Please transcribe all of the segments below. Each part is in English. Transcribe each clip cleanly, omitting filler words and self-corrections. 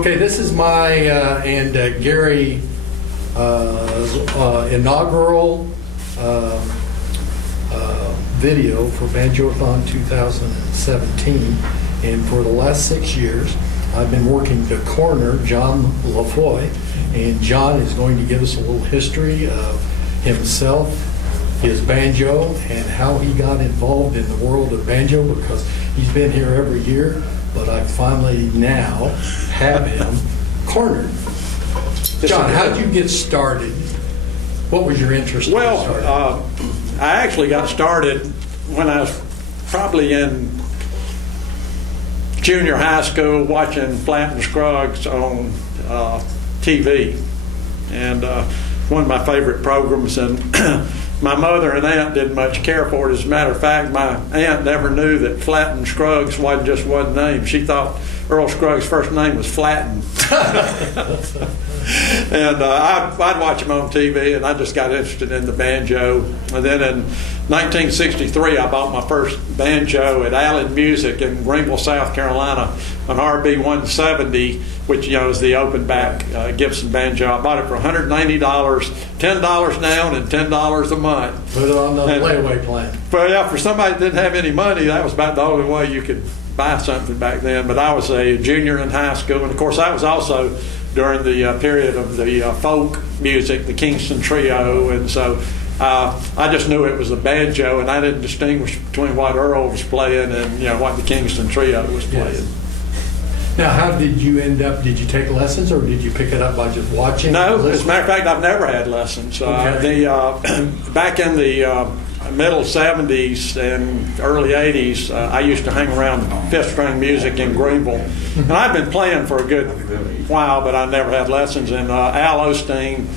Okay, this is my and Gary inaugural video for Banjothon 2017, and for the last 6 years I've been working the corner, John LaFoy, and John is going to give us a little history of himself, his banjo, and how he got involved in the world of banjo, because he's been here every year, but I finally now have him cornered. John, how did you get started? What was your interest? Well, I actually got started when I was probably in junior high school, watching Flathead Scruggs on TV, and one of my favorite programs. And my mother and aunt didn't much care for it. As a matter of fact, my aunt never knew that Flathead Scruggs wasn't just one name. She thought Earl Scruggs' first name was Flatten. And I'd watch him on TV, and I just got interested in the banjo. And then in 1963, I bought my first banjo at Allen Music in Greenville, South Carolina, an RB 170, which is the open back Gibson banjo. I bought it for $190, $10 down and $10 a month. Put it on the layaway plan. But yeah, for somebody that didn't have any money, that was about the only way you could buy something back then. But I was a junior in high school, and of course I was also during the period of the folk music, the Kingston Trio, and so I just knew it was a banjo, and I didn't distinguish between what Earl was playing and what the Kingston Trio was playing. Yes. Now, how did you end up? Did you take lessons, or did you pick it up by just watching? No, as a matter of fact, I've never had lessons. Okay. Back in the middle 70s and early 80s, I used to hang around fifth string music in Greenville, and I've been playing for a good while, but I never had lessons. And Al Osteen,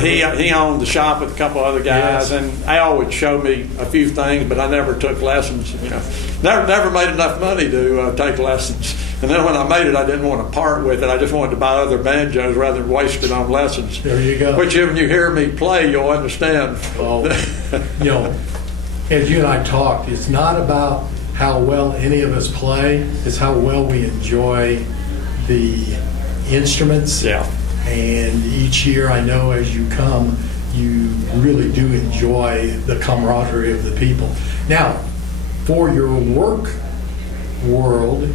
he owned the shop with a couple other guys, yes. And Al would show me a few things, but I never took lessons. Never made enough money to take lessons. And then when I made it, I didn't want to part with it. I just wanted to buy other banjos rather than waste it on lessons. There you go. Which, when you hear me play, you'll understand. Well, as you and I talked, it's not about how well any of us play, it's how well we enjoy the instruments. Yeah. And each year, I know as you come, you really do enjoy the camaraderie of the people. Now, for your work world,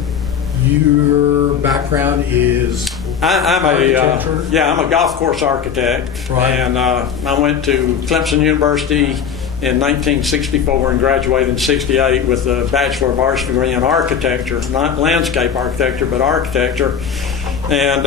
your background is architecture? I'm a golf course architect, right. And I went to Clemson University in 1964 and graduated in '68 with a Bachelor of Arts degree in architecture, not landscape architecture, but architecture. And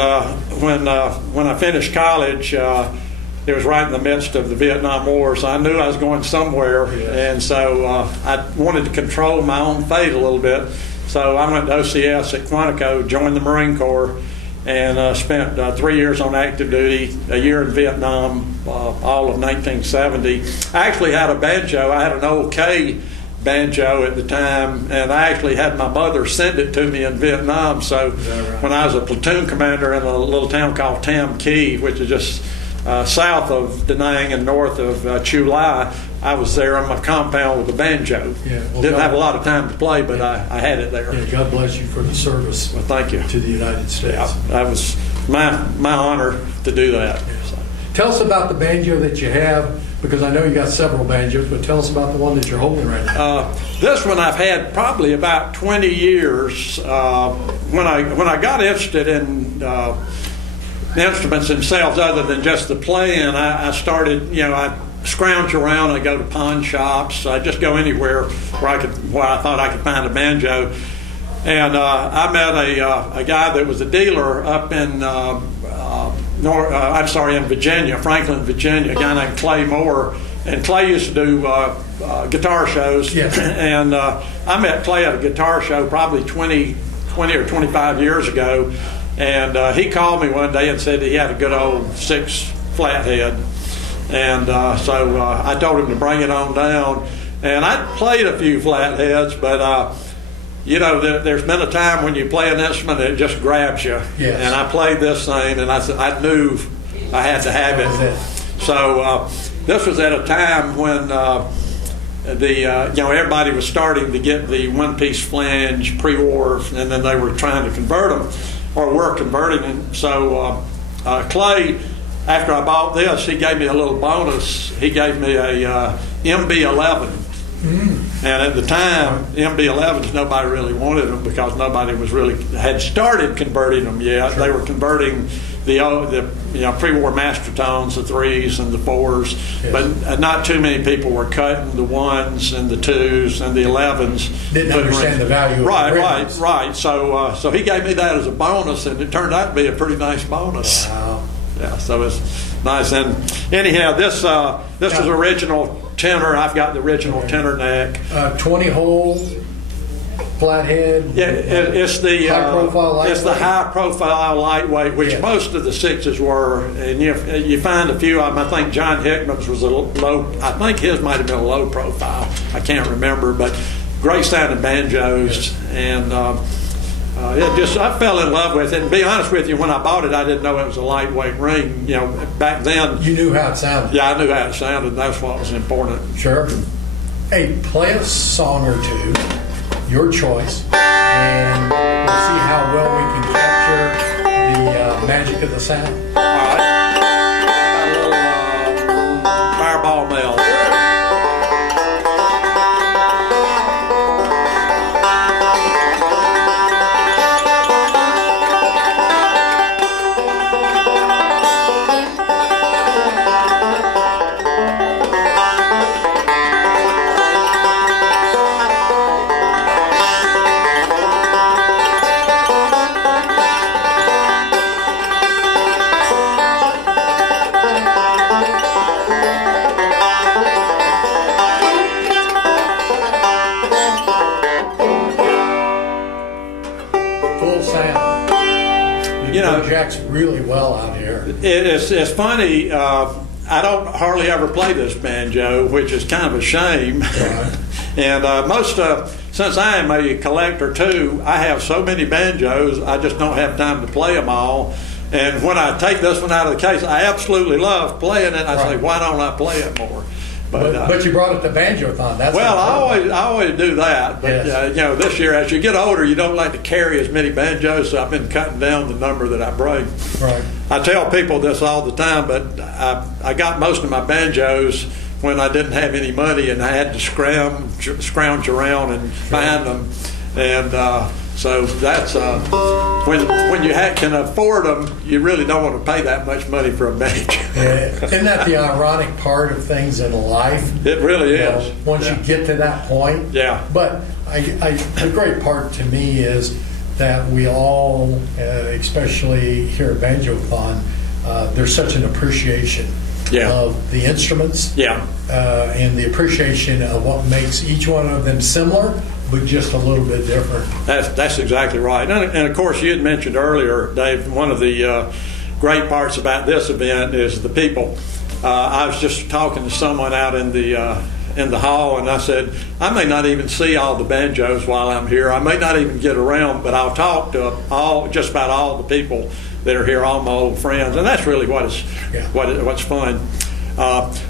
when I finished college, it was right in the midst of the Vietnam War, so I knew I was going somewhere, yes. And so I wanted to control my own fate a little bit. So I went to OCS at Quantico, joined the Marine Corps, and spent 3 years on active duty, a year in Vietnam, all of 1970. I actually had a banjo. I had an old K banjo at the time, and I actually had my mother send it to me in Vietnam. So right. When I was a platoon commander in a little town called Tam Key, which is just south of Da Nang and north of Chu Lai, I was there on my compound with a banjo. Yeah, well, didn't have a lot of time to play, but I had it there. Yeah, God bless you for the service. Well, thank you. To the United States. Yeah, that was my honor to do that. Yeah. Tell us about the banjo that you have, because I know you got several banjos, but tell us about the one that you're holding right now. This one I've had probably about 20 years. When I got interested in the instruments themselves, other than just the playing, I started, I scrounge around. I go to pawn shops. I just go anywhere where I thought I could find a banjo. And I met a guy that was a dealer up in in Virginia, Franklin, Virginia, a guy named Clay Moore. And Clay used to do guitar shows. Yes. And I met Clay at a guitar show probably 20 or 25 years ago. And he called me one day and said he had a good old 6 flathead. And so I told him to bring it on down. And I'd played a few flatheads, but there's been a time when you play an instrument and it just grabs you. Yes. And I played this thing, and I knew I had to have it. So this was at a time when everybody was starting to get the one-piece flange pre-war, and then they were trying to convert them. or were converting them. So Clay, after I bought this, he gave me a little bonus. He gave me a MB11. And at the time, MB11s, nobody really wanted them because nobody had started converting them yet. Sure. They were converting the pre-war master tones, the 3s and the 4s, yes. But not too many people were cutting the 1s and the 2s and the 11s. Didn't understand the value of the rhythms. Right. So he gave me that as a bonus, and it turned out to be a pretty nice bonus. Wow. Yeah, so it's nice. And anyhow, this was original tenor. I've got the original tenor neck. 20-hole flathead. Yeah, it's the high-profile lightweight. It's the high-profile lightweight, which most of the 6s were. And you find a few of them. I think John Hickman's was a low. I think his might have been a low profile. I can't remember, but great sounding banjos and. I fell in love with it. And to be honest with you, when I bought it, I didn't know it was a lightweight ring. Back then. You knew how it sounded. Yeah, I knew how it sounded. That's what was important. Sure. Hey, play a song or two, your choice, and we'll see how well we can capture the magic of the sound. All right. Got a little Fireball Mel. Jack's really well out here. It's funny. I don't hardly ever play this banjo, which is kind of a shame. Right. And since I am a collector too, I have so many banjos, I just don't have time to play them all. And when I take this one out of the case, I absolutely love playing it. I say, why don't I play it more? But you brought it to Banjothon. That's well, I always do that. But yes. This year, as you get older, you don't like to carry as many banjos. So I've been cutting down the number that I bring. Right. I tell people this all the time, but I got most of my banjos when I didn't have any money and I had to scrounge around and find them. And so that's when you can afford them, you really don't want to pay that much money for a banjo. Isn't that the ironic part of things in life? It really is. Once you get to that point. Yeah. But the great part to me is that we all, especially here at Banjothon, there's such an appreciation of the instruments. Yeah. And the appreciation of what makes each one of them similar, but just a little bit different. That's exactly right. And of course, you had mentioned earlier, Dave, one of the great parts about this event is the people. I was just talking to someone out in the hall, and I said, I may not even see all the banjos while I'm here. I may not even get around, but I'll talk to just about all the people that are here, all my old friends, and that's really what's fun.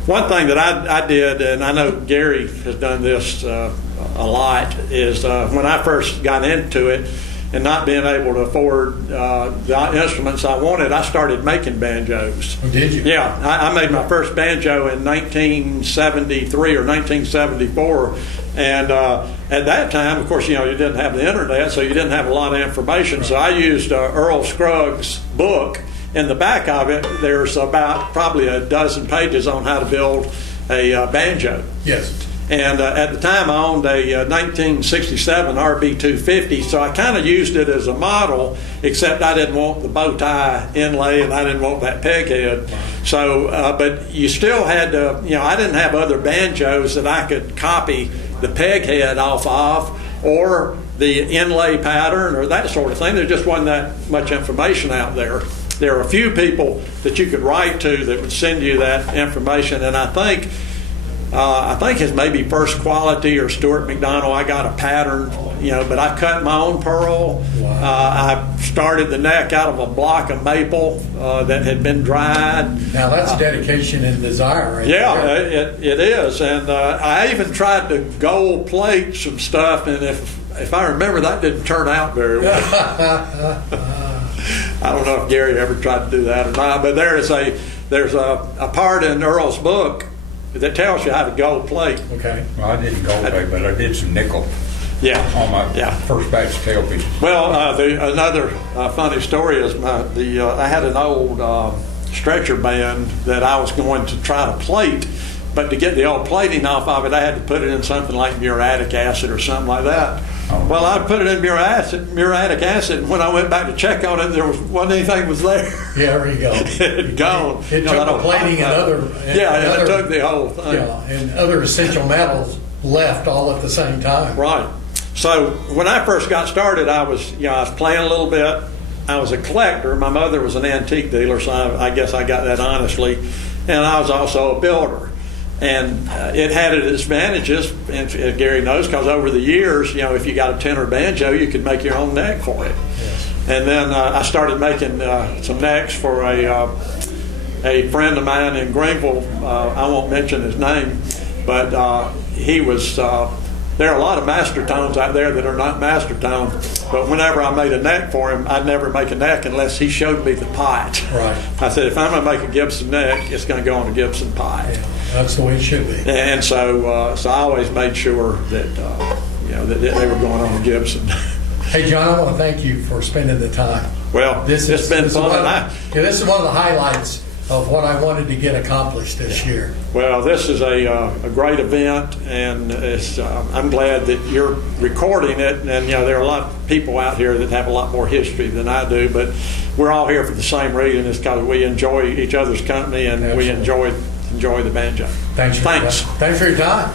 One thing that I did, and I know Gary has done this a lot, is when I first got into it and not being able to afford the instruments I wanted, I started making banjos. Oh, did you? Yeah, I made my first banjo in 1973 or 1974. And at that time, of course, you didn't have the internet, so you didn't have a lot of information. Right. So I used Earl Scruggs' book. In the back of it, there's about probably a dozen pages on how to build a banjo. Yes. And at the time, I owned a 1967 RB250, so I kind of used it as a model, except I didn't want the bow tie inlay and I didn't want that peg head. So, but you still had to, I didn't have other banjos that I could copy the peg head off of or the inlay pattern or that sort of thing. There just wasn't that much information out there. There are a few people that you could write to that would send you that information, and I think it's maybe First Quality or Stuart McDonald. I got a pattern, but I cut my own pearl. Wow. I started the neck out of a block of maple that had been dried. Now that's dedication and desire, right? Yeah, it is. And I even tried to gold plate some stuff, and if I remember, that didn't turn out very well. I don't know if Gary ever tried to do that or not, but there's a part in Earl's book that tells you how to gold plate. Okay. Well, I didn't gold plate, but I did some nickel. Yeah. On my first batch of tailpieces. Well, another funny story is I had an old stretcher band that I was going to try to plate, but to get the old plating off of it, I had to put it in something like muriatic acid or something like that. Oh. Well, I put it in muriatic acid, and when I went back to check on it, there wasn't anything was there. Yeah, there you go. It gone. It took the plating and other. It took the whole thing. Yeah, and other essential metals left all at the same time. Right. So when I first got started, I was playing a little bit. I was a collector. My mother was an antique dealer, so I guess I got that honestly. And I was also a builder. And it had its advantages, and Gary knows, because over the years, if you got a tenor banjo, you could make your own neck for it. Yes. And then I started making some necks for a friend of mine in Greenville. I won't mention his name, but he was. There are a lot of master tones out there that are not master tones, but whenever I made a neck for him, I'd never make a neck unless he showed me the pipe. Right. I said, if I'm going to make a Gibson neck, it's going to go on a Gibson pipe. Yeah, that's the way it should be. And so I always made sure that that they were going on a Gibson. Hey, John, I want to thank you for spending the time. Well, it's been fun. This is one of the highlights of what I wanted to get accomplished this year. Well, this is a great event, and I'm glad that you're recording it. And there are a lot of people out here that have a lot more history than I do, but we're all here for the same reason. It's because we enjoy each other's company, and Absolutely. we enjoy the banjo. Thanks for your time.